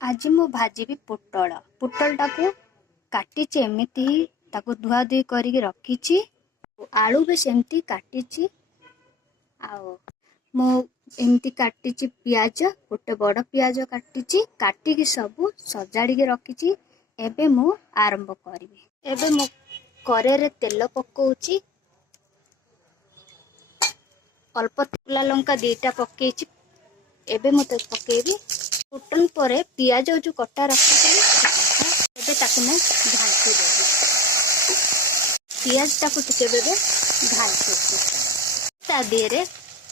आज मु भाजी पोटल पोटलटाକୁ काटिची एमती ताको धुआ धुई करके रखी आलू भी सेमती काटिची एमती काटिची पियाज गोटे बड़ पियाज काटिची काटिकी सब सजाड़ी रखी एबे मु आरंभ करी एबे मु करे तेल पकाउची अल्प तुला लंका दीटा पकईची एबे मु पकेबी फुटन पर पियाज जो कटा रखी एबे ताकू मैं घाटी देवी पियाज टाकू टिके घाटी ता देहरे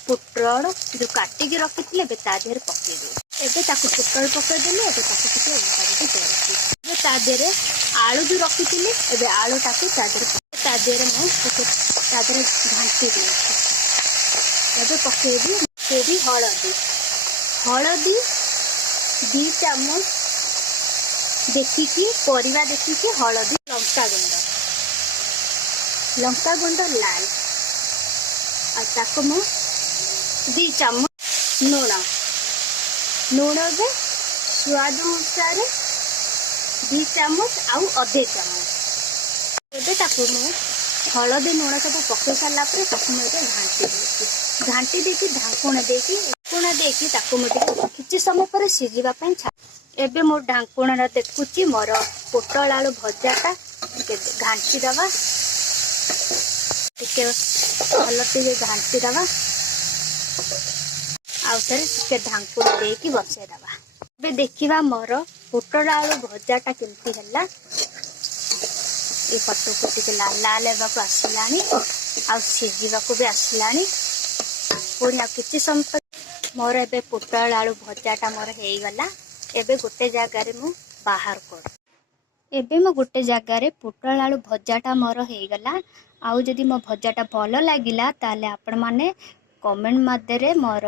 पोटल जो काटिकी रखी ता देहरे पकईदे एबे ताकू पोटल पकईदेली एबे ताकू टिके उल्टाई देवी एबे ता देहरे आलू जो रखी एबे आलू टाकू ता देहरे मैं ता देहरे घाटी दे एबे पकईबी हलदी हलदी 2 चामच देखिकी परिवा देखिकी हलदी लंका गुंड लाल मु 2 चामच लुण बे स्वाद अनुसार 2 चामच आउ अधे चामच एबे ताको मु हलदी लुण सब पकई सारा घाटी देकी ढाकुण देकी ताको मुझे किसी समय पर सीझापी एबे मोर ढाकुण देखुची मोर पोटल आलू भजाटा घाटी दवा टिके भल टे घाटी दवा आउ थे ढाकुण देकी बसई दवा एबे देखिबा मोर पोटल आलू भजाटा केमती है ये पटको टे लाल लाल होगा आसलानी आ सीझा भी आसलानी पुणी आ किसी समय मोर एबे पोटल आलू भजाटा मोर हो गला एबे गोटे जगार मु बाहर कर एबे मो गोटे जगार पोटल आलू भजाटा मोर हो गला आउ जदि मो भजाटा भल लगिला ताले आपण माने कमेंट मध्य मोर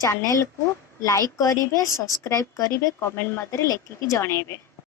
चैनल को लाइक करिवे सब्सक्राइब करिवे कमेंट मध्य लिखिकी जणेबे।